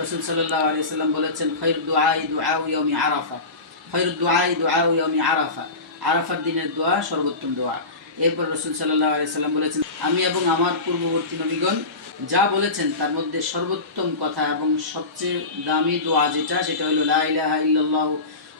রাসূল সাল্লাল্লাহু আলাইহি ওয়াসাল্লাম বলেছেন, খায়রুদ দুআই দুআউ ইয়াউমি আরাফা, খায়রুদ দুআই দুআউ ইয়াউমি আরাফা, আরাফার দিনের দোয়া সর্বোত্তম দোয়া। এরপর রাসূল সাল্লাল্লাহু আলাইহি ওয়াসাল্লাম বলেছেন, আমি এবং আমার পূর্ববর্তী নবীগণ যা বলেছেন তার মধ্যে সর্বোত্তম কথা এবং সবচেয়ে দামি দোয়া যেটা, সেটা হলো লা ইলাহা ইল্লাল্লাহু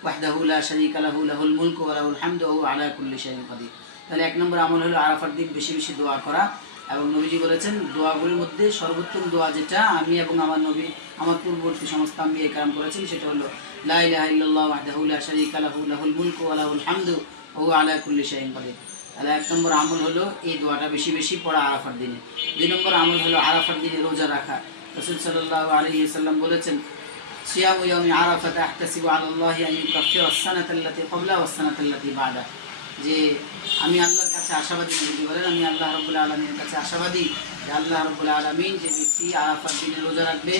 ওয়াহদাহু লা শারীকা লাহু লাহুল মুলকু ওয়া লাহুল হামদু ওয়া হুয়া আলা কুল্লি শাইইন কাদির। তাহলে এক নম্বর আমল হলো আরাফার দিন বেশি বেশি দোয়া করা। এবং নবীজি বলেছেন, দোয়াগুলির মধ্যে সর্বোত্তম দোয়া যেটা আমি এবং আমার নবী আমার পূর্ববর্তী সমস্ত আম্বিয়া কেরাম করেছেন, সেটা হলো লা ইলাহা ইল্লাল্লাহু ওয়াহদাহু লা শারীকা লাহু লাহুল মুলকু ওয়া লাহুল হামদু ওয়া হুয়া আলা কুল্লি শাইইন কাদির। তাহলে এক নম্বর আমল হলো এই দোয়াটা বেশি বেশি পড়া আরাফার দিনে। দুই নম্বর আমল হলো আরাফার দিনে রোজা রাখা। রাসূল সাল্লাল্লাহু আলাইহি ওয়াসাল্লাম বলেছেন, সিয়ামু ইয়াউমি আরাফাতা আহতাসিবু আলাল্লাহি আন ইউকাফিরা আস-সানাতাল্লাতী ক্বাবলা ওয়াস-সানাতাল্লাতী বা'দা, যে আমি আল্লাহর কাছে আশাবাদী, নবী বলেন আমি আল্লাহ রাব্বুল আলামিনের কাছে আশাবাদী যে আল্লাহ রাব্বুল আলামিন যে ব্যক্তি আরাফার দিনে রোজা রাখবে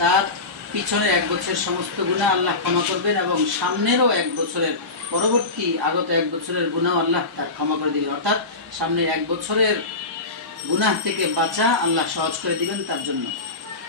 তার পিছনের এক বছরের সমস্ত গুনাহ আল্লাহ ক্ষমা করবেন এবং সামনেরও এক বছরের পরবর্তী আগত এক বছরের গুনাহ আল্লাহ তার ক্ষমা করে দিবেন। অর্থাৎ সামনের এক বছরের গুনাহ থেকে বাঁচা আল্লাহ সহজ করে দিবেন তার জন্য।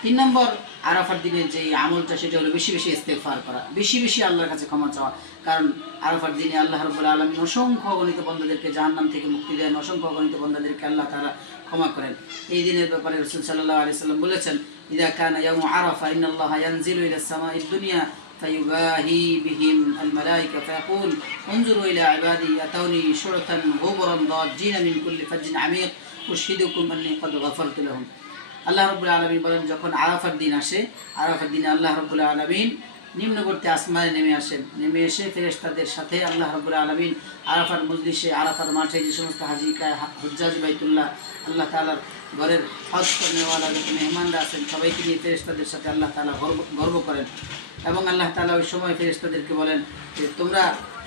তিন নম্বর আরাফার দিনের যে আমলটা, সেটা হলো বেশি বেশি ইস্তেগফার করা, বেশি বেশি আল্লাহর কাছে ক্ষমা চাওয়া। কারণ আরাফার দিনে আল্লাহ রাব্বুল আলামিন অসংখ্য অগণিত বান্দাদেরকে জাহান্নাম থেকে মুক্তি দেন, অসংখ্য অগণিত বান্দাদেরকে আল্লাহ তাআলা ক্ষমা করেন। এই দিনের ব্যাপারে রাসূল সাল্লাল্লাহু আলাইহি ওয়াসাল্লাম বলেছেন, ইযা কানা ইয়াউমু আরাফা ইন্নাল্লাহা ইয়ানজিলু ইলাস সামাঈদ দুনিয়া ফায়ুবাহি বিহিম আল মালায়েকা ফায়াকুল উনজুরু ইলা ইবাদি আতাউনি শুরতান গুবরান দাজ্জিনা মিন কুল্লি ফাজ্জিন আমিক উশহিদুকুম আন্নী ক্বাদ গাফারতু লাহুম। আল্লাহ রাব্বুল আলামিন বলেন, যখন আরাফার দিন আসে, আরাফার দিনে আল্লাহ রাব্বুল আলামিন নিম্নবর্তী আসমানে নেমে এসে ফেরেশতাদের সাথে আল্লাহ রাব্বুল আলামিন আরাফার মজলিসে, আরাফার মাঠে যে সমস্ত হুজ্জাজ বাইতুল্লাহ, আল্লাহ তাআলার ঘরের হজ করনেওয়ালা যত মেহমানরা আছেন সবাইকে নিয়ে ফেরেশতাদের সাথে আল্লাহ তাআলা গর্ব করেন। এবং আল্লাহ তাআলা ওই সময় ফেরেশতাদেরকে বলেন যে তোমরা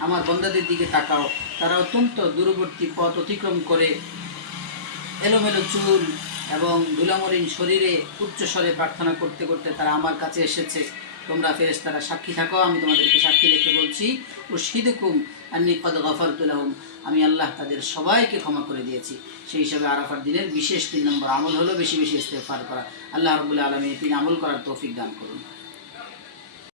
আমার বান্দাদের দিকে তাকাও, তারা অত্যন্ত দূরবর্তী পথ অতিক্রম করে এলোমেলো চুল এবং ধুলামলিন শরীরে উচ্চস্বরে প্রার্থনা করতে করতে তারা আমার কাছে এসেছে। তোমরা ফেরেশতারা সাক্ষী থাকো, আমি তোমাদেরকে সাক্ষী রেখে বলছি, উশহিদুকুম আন্নী ক্বাদ গাফারতু লাহুম, আমি আল্লাহ তাদের সবাইকে ক্ষমা করে দিয়েছি। সেই হিসাবে আরাফার দিনের বিশেষ 3 নম্বর আমল হলো বেশি বেশি ইস্তেগফার করা। আল্লাহ রাব্বুল আলামিন এই 3 আমল করার তৌফিক দান করুন।